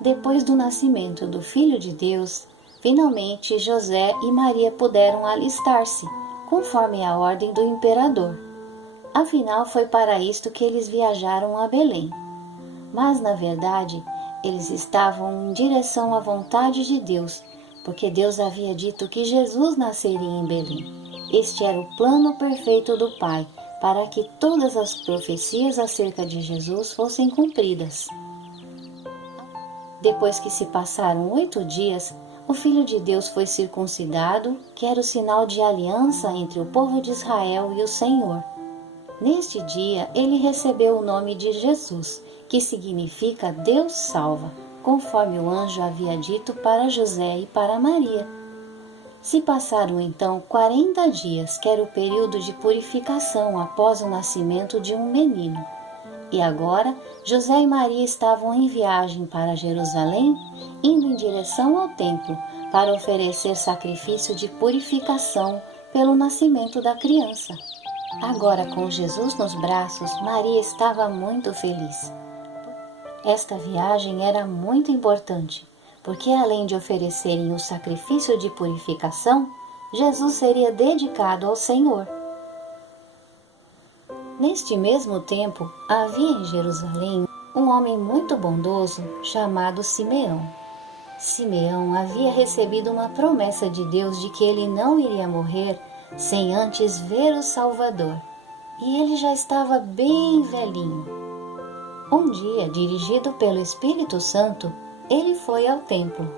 Depois do nascimento do Filho de Deus, finalmente José e Maria puderam alistar-se, conforme a ordem do imperador. Afinal, foi para isto que eles viajaram a Belém. Mas, na verdade, eles estavam em direção à vontade de Deus, porque Deus havia dito que Jesus nasceria em Belém. Este era o plano perfeito do Pai, para que todas as profecias acerca de Jesus fossem cumpridas. Depois que se passaram 8 dias, o Filho de Deus foi circuncidado, que era o sinal de aliança entre o povo de Israel e o Senhor. Neste dia, ele recebeu o nome de Jesus, que significa Deus salva, conforme o anjo havia dito para José e para Maria. Se passaram então 40 dias, que era o período de purificação após o nascimento de um menino. E agora, José e Maria estavam em viagem para Jerusalém, indo em direção ao templo, para oferecer sacrifício de purificação pelo nascimento da criança. Agora, com Jesus nos braços, Maria estava muito feliz. Esta viagem era muito importante, porque além de oferecerem o sacrifício de purificação, Jesus seria dedicado ao Senhor. Neste mesmo tempo, havia em Jerusalém um homem muito bondoso chamado Simeão. Simeão havia recebido uma promessa de Deus de que ele não iria morrer sem antes ver o Salvador, e ele já estava bem velhinho. Um dia, dirigido pelo Espírito Santo, ele foi ao templo.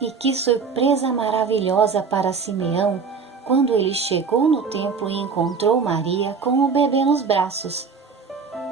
E que surpresa maravilhosa para Simeão quando ele chegou no templo e encontrou Maria com o bebê nos braços.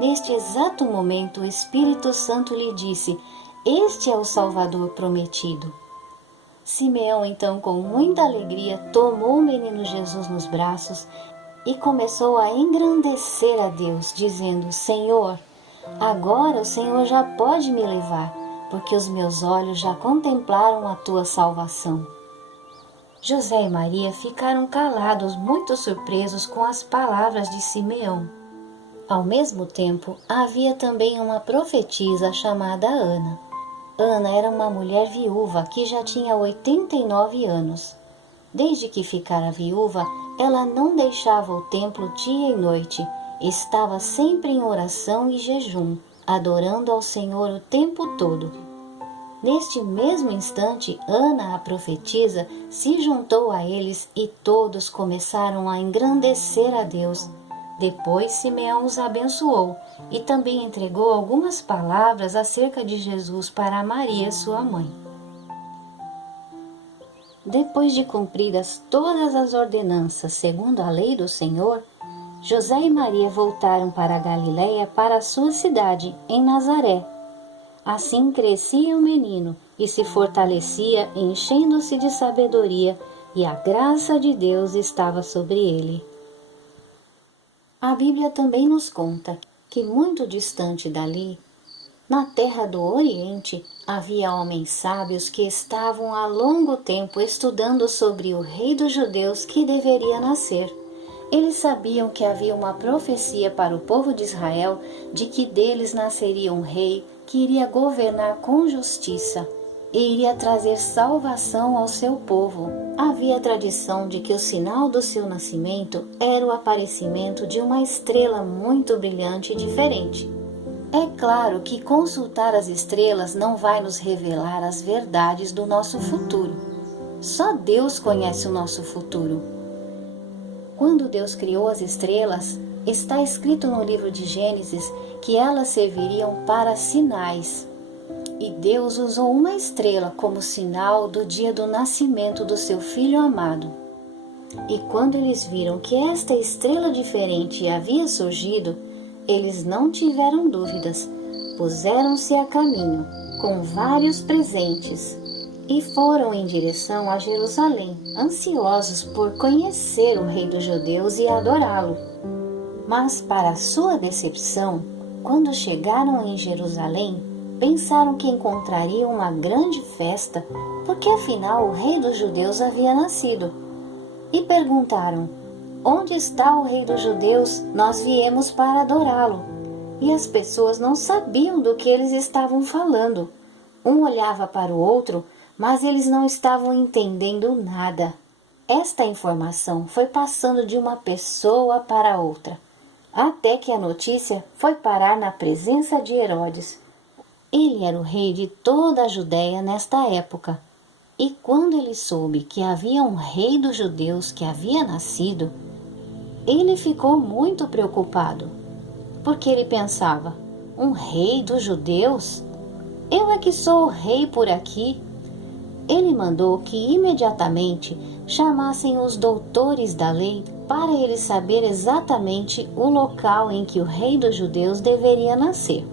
Neste exato momento, o Espírito Santo lhe disse: "Este é o Salvador prometido." Simeão, então, com muita alegria, tomou o menino Jesus nos braços e começou a engrandecer a Deus, dizendo: "Senhor, agora o Senhor já pode me levar, porque os meus olhos já contemplaram a tua salvação." José e Maria ficaram calados, muito surpresos com as palavras de Simeão. Ao mesmo tempo, havia também uma profetisa chamada Ana. Ana era uma mulher viúva que já tinha 89 anos. Desde que ficara viúva, ela não deixava o templo dia e noite. Estava sempre em oração e jejum, adorando ao Senhor o tempo todo. Neste mesmo instante, Ana, a profetisa, se juntou a eles e todos começaram a engrandecer a Deus. Depois Simeão os abençoou e também entregou algumas palavras acerca de Jesus para Maria, sua mãe. Depois de cumpridas todas as ordenanças segundo a lei do Senhor, José e Maria voltaram para a Galiléia, para a sua cidade, em Nazaré. Assim crescia o menino e se fortalecia, enchendo-se de sabedoria, e a graça de Deus estava sobre ele. A Bíblia também nos conta que muito distante dali, na terra do Oriente, havia homens sábios que estavam há longo tempo estudando sobre o rei dos judeus que deveria nascer. Eles sabiam que havia uma profecia para o povo de Israel de que deles nasceria um rei que iria governar com justiça e iria trazer salvação ao seu povo. Havia a tradição de que o sinal do seu nascimento era o aparecimento de uma estrela muito brilhante e diferente. É claro que consultar as estrelas não vai nos revelar as verdades do nosso futuro. Só Deus conhece o nosso futuro. Quando Deus criou as estrelas, está escrito no livro de Gênesis que elas serviriam para sinais. E Deus usou uma estrela como sinal do dia do nascimento do seu filho amado. E quando eles viram que esta estrela diferente havia surgido, eles não tiveram dúvidas, puseram-se a caminho com vários presentes e foram em direção a Jerusalém, ansiosos por conhecer o rei dos judeus e adorá-lo. Mas, para sua decepção, quando chegaram em Jerusalém, pensaram que encontrariam uma grande festa, porque afinal o rei dos judeus havia nascido. E perguntaram: "Onde está o rei dos judeus? Nós viemos para adorá-lo." E as pessoas não sabiam do que eles estavam falando, Um olhava para o outro, mas eles não estavam entendendo nada. Esta informação foi passando de uma pessoa para outra, até que a notícia foi parar na presença de Herodes. Ele era o rei de toda a Judéia nesta época. E quando ele soube que havia um rei dos judeus que havia nascido, ele ficou muito preocupado, porque ele pensava: um rei dos judeus? Eu é que sou o rei por aqui. Ele mandou que imediatamente chamassem os doutores da lei para ele saber exatamente o local em que o rei dos judeus deveria nascer.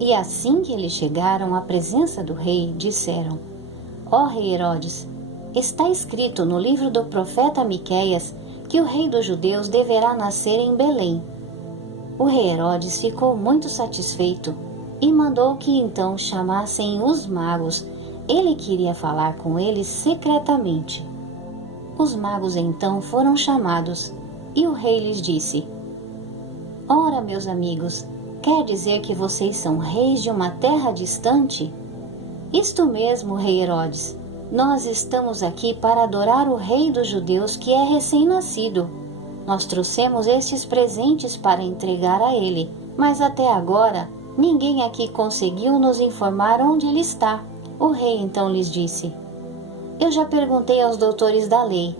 E assim que eles chegaram à presença do rei, disseram: Ó rei Herodes, está escrito no livro do profeta Miqueias que o rei dos judeus deverá nascer em Belém. O rei Herodes ficou muito satisfeito e mandou que então chamassem os magos. Ele queria falar com eles secretamente. Os magos então foram chamados e o rei lhes disse: Ora, meus amigos, quer dizer que vocês são reis de uma terra distante? Isto mesmo, rei Herodes. Nós estamos aqui para adorar o rei dos judeus que é recém-nascido. Nós trouxemos estes presentes para entregar a ele, mas até agora ninguém aqui conseguiu nos informar onde ele está. O rei então lhes disse: Eu já perguntei aos doutores da lei,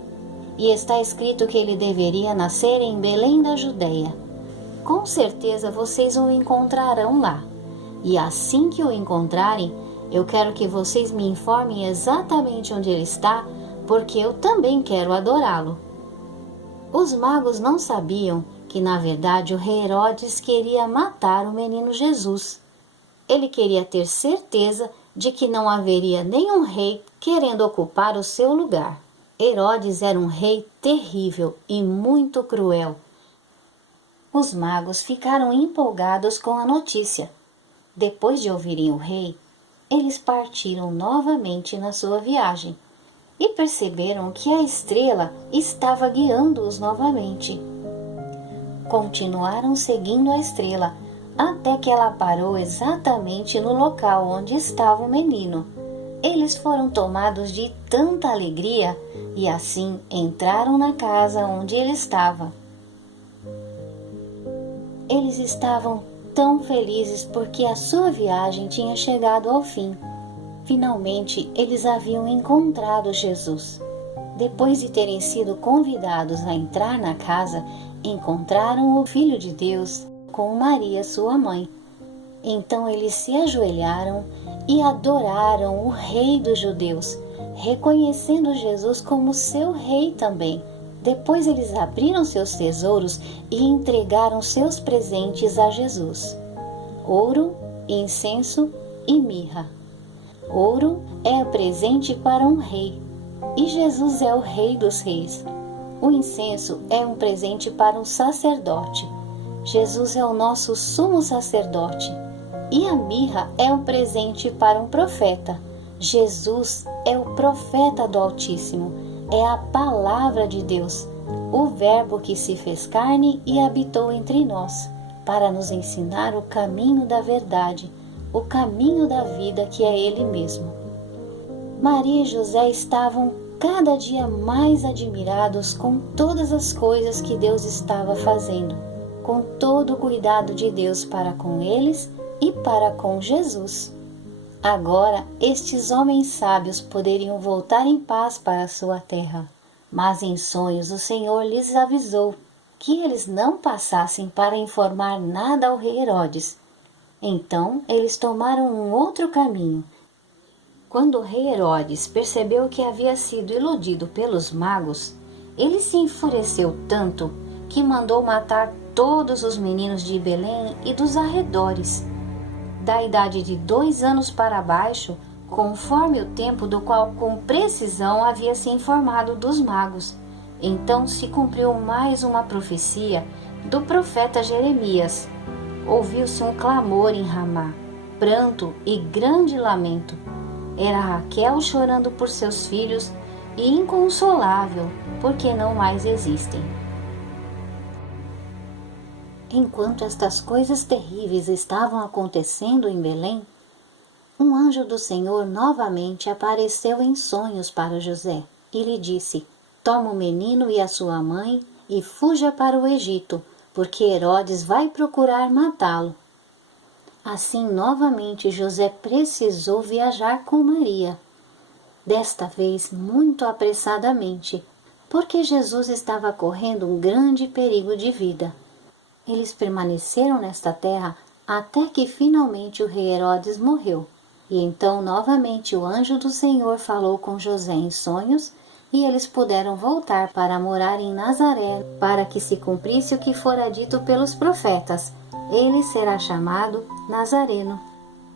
e está escrito que ele deveria nascer em Belém da Judéia. Com certeza vocês o encontrarão lá. E assim que o encontrarem, eu quero que vocês me informem exatamente onde ele está, porque eu também quero adorá-lo. Os magos não sabiam que, na verdade, o rei Herodes queria matar o menino Jesus. Ele queria ter certeza de que não haveria nenhum rei querendo ocupar o seu lugar. Herodes era um rei terrível e muito cruel. Os magos ficaram empolgados com a notícia. Depois de ouvirem o rei, eles partiram novamente na sua viagem e perceberam que a estrela estava guiando-os novamente. Continuaram seguindo a estrela até que ela parou exatamente no local onde estava o menino. Eles foram tomados de tanta alegria e assim entraram na casa onde ele estava. Eles estavam tão felizes porque a sua viagem tinha chegado ao fim. Finalmente, eles haviam encontrado Jesus. Depois de terem sido convidados a entrar na casa, encontraram o Filho de Deus com Maria, sua mãe. Então eles se ajoelharam e adoraram o Rei dos Judeus, reconhecendo Jesus como seu rei também. Depois eles abriram seus tesouros e entregaram seus presentes a Jesus: ouro, incenso e mirra. Ouro é o presente para um rei, e Jesus é o Rei dos Reis. O incenso é um presente para um sacerdote. Jesus é o nosso sumo sacerdote. E a mirra é um presente para um profeta. Jesus é o profeta do Altíssimo. É a palavra de Deus, o Verbo que se fez carne e habitou entre nós, para nos ensinar o caminho da verdade, o caminho da vida que é Ele mesmo. Maria e José estavam cada dia mais admirados com todas as coisas que Deus estava fazendo, com todo o cuidado de Deus para com eles e para com Jesus. Agora, estes homens sábios poderiam voltar em paz para a sua terra, mas em sonhos o Senhor lhes avisou que eles não passassem para informar nada ao rei Herodes. Então, eles tomaram um outro caminho. Quando o rei Herodes percebeu que havia sido iludido pelos magos, ele se enfureceu tanto que mandou matar todos os meninos de Belém e dos arredores, da idade de 2 anos para baixo, conforme o tempo do qual com precisão havia se informado dos magos. Então se cumpriu mais uma profecia do profeta Jeremias. Ouviu-se um clamor em Ramá, pranto e grande lamento. Era Raquel chorando por seus filhos e inconsolável, porque não mais existem. Enquanto estas coisas terríveis estavam acontecendo em Belém, um anjo do Senhor novamente apareceu em sonhos para José e lhe disse: toma o menino e a sua mãe e fuja para o Egito, porque Herodes vai procurar matá-lo. Assim, novamente, José precisou viajar com Maria, desta vez muito apressadamente, porque Jesus estava correndo um grande perigo de vida. Eles permaneceram nesta terra até que finalmente o rei Herodes morreu. E então novamente o anjo do Senhor falou com José em sonhos, e eles puderam voltar para morar em Nazaré, para que se cumprisse o que fora dito pelos profetas: ele será chamado Nazareno.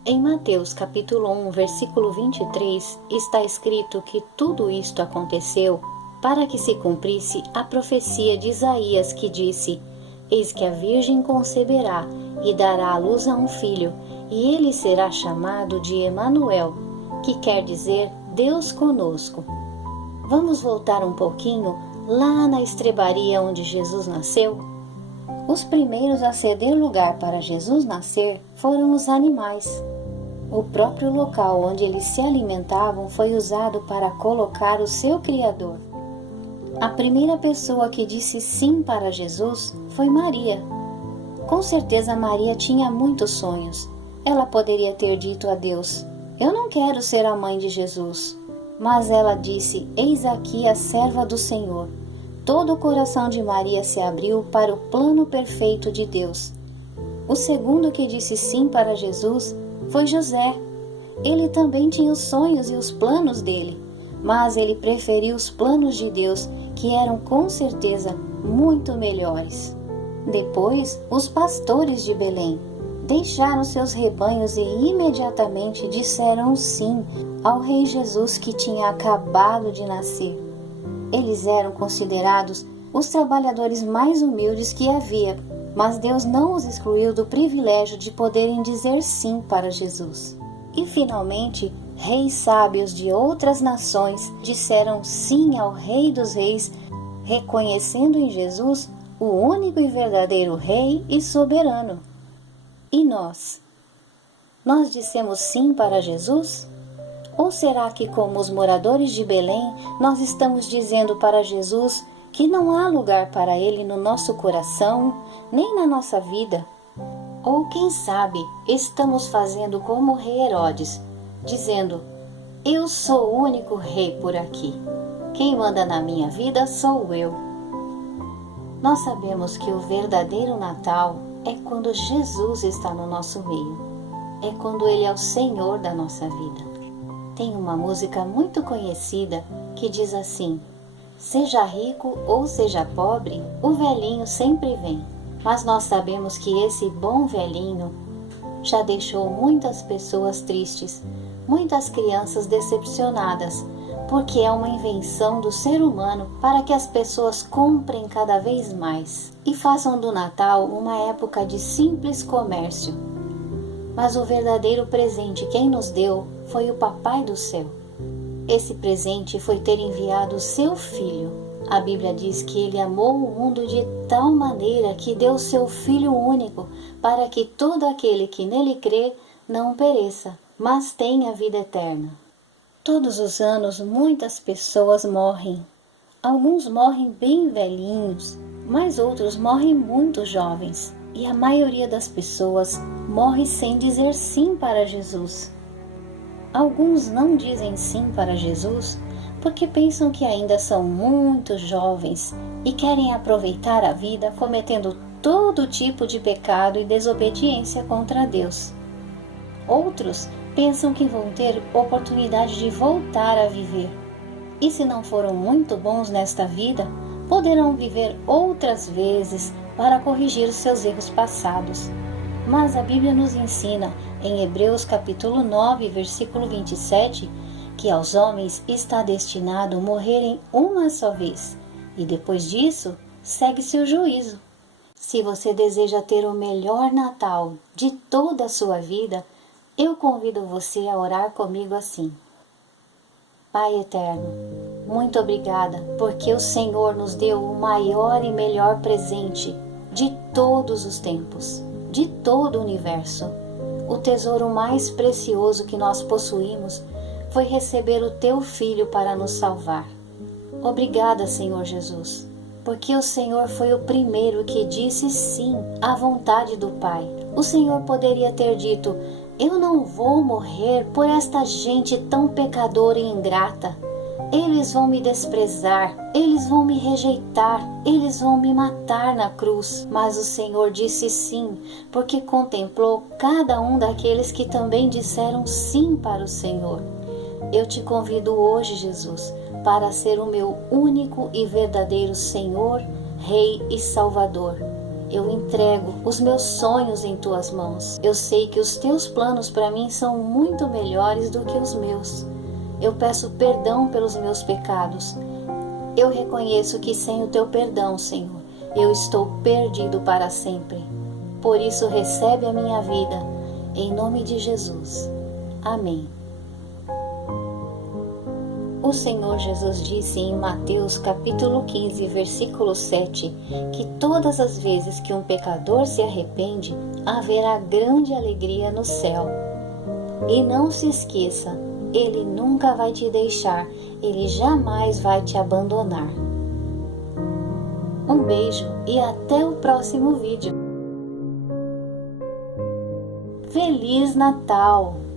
Em Mateus capítulo 1, versículo 23, está escrito que tudo isto aconteceu para que se cumprisse a profecia de Isaías, que disse: eis que a virgem conceberá e dará à luz a um filho, e ele será chamado de Emanuel, que quer dizer Deus conosco. Vamos voltar um pouquinho lá na estrebaria onde Jesus nasceu? Os primeiros a ceder lugar para Jesus nascer foram os animais. O próprio local onde eles se alimentavam foi usado para colocar o seu Criador. A primeira pessoa que disse sim para Jesus foi Maria. Com certeza Maria tinha muitos sonhos. Ela poderia ter dito a Deus: eu não quero ser a mãe de Jesus. Mas ela disse: eis aqui a serva do Senhor. Todo o coração de Maria se abriu para o plano perfeito de Deus. O segundo que disse sim para Jesus foi José. Ele também tinha os sonhos e os planos dele, mas ele preferiu os planos de Deus, que eram com certeza muito melhores. Depois, os pastores de Belém deixaram seus rebanhos e imediatamente disseram sim ao rei Jesus, que tinha acabado de nascer. Eles eram considerados os trabalhadores mais humildes que havia, mas Deus não os excluiu do privilégio de poderem dizer sim para Jesus. E finalmente, reis sábios de outras nações disseram sim ao Rei dos Reis, reconhecendo em Jesus o único e verdadeiro Rei e soberano. E nós? Nós dissemos sim para Jesus? Ou será que, como os moradores de Belém, nós estamos dizendo para Jesus que não há lugar para Ele no nosso coração, nem na nossa vida? Ou quem sabe, estamos fazendo como o rei Herodes, dizendo: eu sou o único rei por aqui. Quem manda na minha vida sou eu. Nós sabemos que o verdadeiro Natal é quando Jesus está no nosso meio. É quando Ele é o Senhor da nossa vida. Tem uma música muito conhecida que diz assim: seja rico ou seja pobre, o velhinho sempre vem. Mas nós sabemos que esse bom velhinho já deixou muitas pessoas tristes, muitas crianças decepcionadas, porque é uma invenção do ser humano para que as pessoas comprem cada vez mais e façam do Natal uma época de simples comércio. Mas o verdadeiro presente quem nos deu foi o Papai do Céu. Esse presente foi ter enviado o seu Filho. A Bíblia diz que Ele amou o mundo de tal maneira que deu o seu Filho único, para que todo aquele que nele crê não pereça, mas tenha vida eterna. Todos os anos muitas pessoas morrem. Alguns morrem bem velhinhos, mas outros morrem muito jovens. E a maioria das pessoas morre sem dizer sim para Jesus. Alguns não dizem sim para Jesus porque pensam que ainda são muito jovens e querem aproveitar a vida cometendo todo tipo de pecado e desobediência contra Deus. Outros pensam que vão ter oportunidade de voltar a viver. E se não foram muito bons nesta vida, poderão viver outras vezes para corrigir os seus erros passados. Mas a Bíblia nos ensina, em Hebreus capítulo 9, versículo 27, que aos homens está destinado morrerem uma só vez, e depois disso segue-se o juízo. Se você deseja ter o melhor Natal de toda a sua vida, eu convido você a orar comigo assim: Pai eterno, muito obrigada, porque o Senhor nos deu o maior e melhor presente de todos os tempos, de todo o universo. o tesouro mais precioso que nós possuímos foi receber o Teu Filho para nos salvar. Obrigada, Senhor Jesus, porque o Senhor foi o primeiro que disse sim à vontade do Pai. O Senhor poderia ter dito: eu não vou morrer por esta gente tão pecadora e ingrata. Eles vão me desprezar, eles vão me rejeitar, eles vão me matar na cruz. Mas o Senhor disse sim, porque contemplou cada um daqueles que também disseram sim para o Senhor. Eu te convido hoje, Jesus, para ser o meu único e verdadeiro Senhor, Rei e Salvador. Eu entrego os meus sonhos em Tuas mãos. Eu sei que os Teus planos para mim são muito melhores do que os meus. Eu peço perdão pelos meus pecados. Eu reconheço que sem o Teu perdão, Senhor, eu estou perdido para sempre. Por isso, recebe a minha vida, em nome de Jesus. Amém. O Senhor Jesus disse em Mateus capítulo 15, versículo 7, que todas as vezes que um pecador se arrepende, haverá grande alegria no céu. E não se esqueça, Ele nunca vai te deixar, Ele jamais vai te abandonar. Um beijo e até o próximo vídeo. Feliz Natal!